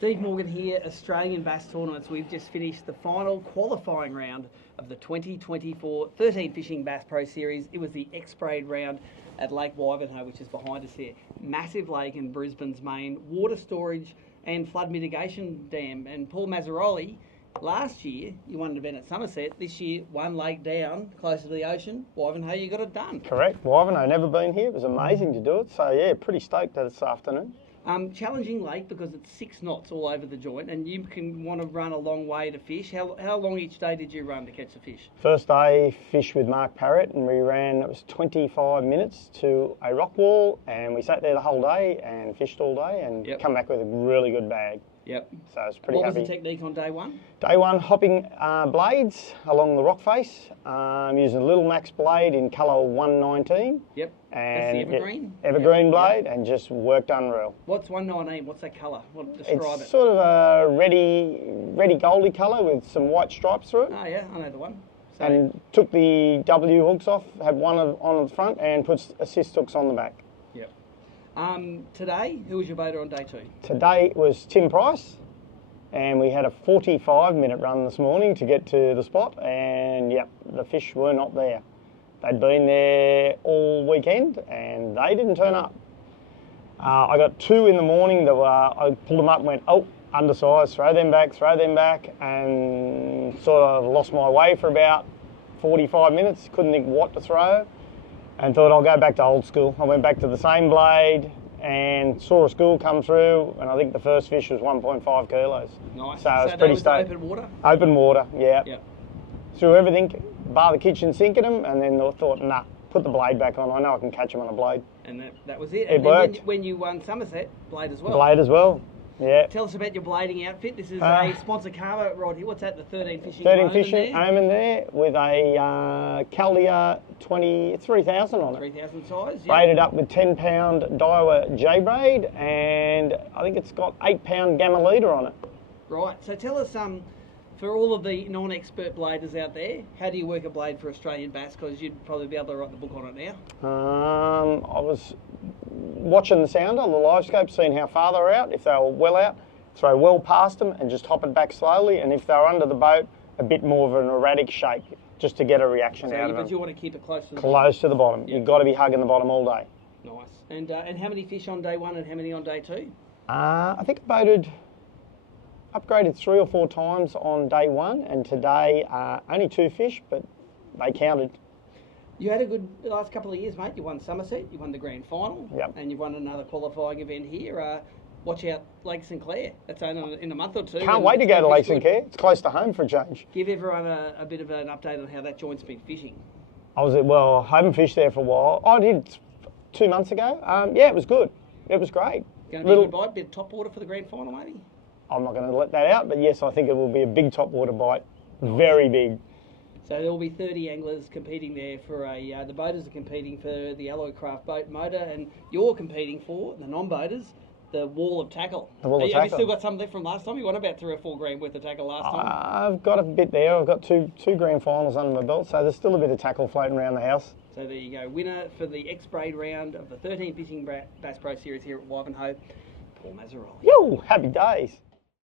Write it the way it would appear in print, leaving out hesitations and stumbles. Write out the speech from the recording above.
Steve Morgan here, Australian Bass Tournaments. We've just finished the final qualifying round of the 2024 13 Fishing Bass Pro Series. It was the XBraid round at Lake Wivenhoe, which is behind us here. Massive lake in Brisbane's main water storage and flood mitigation dam. And Paul Mazaroli, last year you won an event at Somerset. This year, one lake down, closer to the ocean, Wivenhoe, you got it done. Correct. Wivenhoe, never been here. It was amazing to do it. So yeah, pretty stoked at it this afternoon. Challenging lake because it's 6 knots all over the joint, and you can want to run a long way to fish. How long each day did you run to catch the fish? First day, fish with Mark Parrott, and we ran, it was 25 minutes to a rock wall, and we sat there the whole day and fished all day and come back with a really good bag. Yep. So I was pretty happy. What was the technique on day one? Day one, hopping blades along the rock face, using a little max blade in colour 119. Yep. And that's the evergreen? Evergreen blade, and just worked unreal. What's 119? What's that colour? Describe it. It's sort of a reddy goldy colour with some white stripes through it. Oh yeah, I know the one. So and took the W hooks off, had one on the front, and put assist hooks on the back. Yep. Today, who was your boater on day two? Today was Tim Price, and we had a 45-minute run this morning to get to the spot, and yep, the fish were not there. They'd been there all weekend, and they didn't turn up. I got 2 in the morning that I pulled them up and went, oh, undersized, throw them back, and sort of lost my way for about 45 minutes, couldn't think what to throw, and thought I'll go back to old school. I went back to the same blade and saw a school come through, and I think the first fish was 1.5 kilos. Nice. So I was pretty stoked. Open water? Open water, yeah. Yep. Threw everything, bar the kitchen sink at them, and then I thought, nah, put the blade back on. I know I can catch them on a blade. And that was it. It worked. When you won Somerset, blade as well. Blade as well, yeah. Tell us about your blading outfit. This is a sponsor carver rod here. What's that, the 13 Fishing 13 Fishing Omen there with a Caldia 3000 on it. 3000 size, yeah. Braided up with 10-pound Daiwa XBraid, and I think it's got 8-pound Gamma leader on it. Right, so tell us, for all of the non-expert bladers out there, how do you work a blade for Australian bass? Because you'd probably be able to write the book on it now. I was watching the sounder on the live scope, seeing how far they were out. If they were well out, throw well past them and just hop it back slowly. And if they were under the boat, a bit more of an erratic shake, just to get a reaction out of them. But you want to keep it close to the bottom? Close to the bottom. Yep. You've got to be hugging the bottom all day. Nice. And how many fish on day one and how many on day two? I think I upgraded 3 or 4 times on day one, and today only 2 fish, but they counted. You had a good last couple of years, mate. You won Somerset, you won the grand final, and you've won another qualifying event here. Watch out, Lake St Clair. That's only in a month or 2. Can't wait to go to Lake St Clair. It's close to home for a change. Give everyone a bit of an update on how that joint's been fishing. I haven't fished there for a while. I did 2 months ago. Yeah, it was good. It was great. Going to be a good bite, bit of top water for the grand final, maybe? I'm not going to let that out, but yes, I think it will be a big top water bite. Very big. So there will be 30 anglers competing there for the boaters are competing for the Alloy Craft boat motor, and you're competing for, the non-boaters, the wall of tackle. Have you still got some left from last time? You won about 3 or 4 grand worth of tackle last time. I've got a bit there. I've got two grand finals under my belt, so there's still a bit of tackle floating around the house. So there you go. Winner for the XBraid round of the 13 Fishing Bass Pro Series here at Wivenhoe, Paul Mazaroli. Yo, happy days.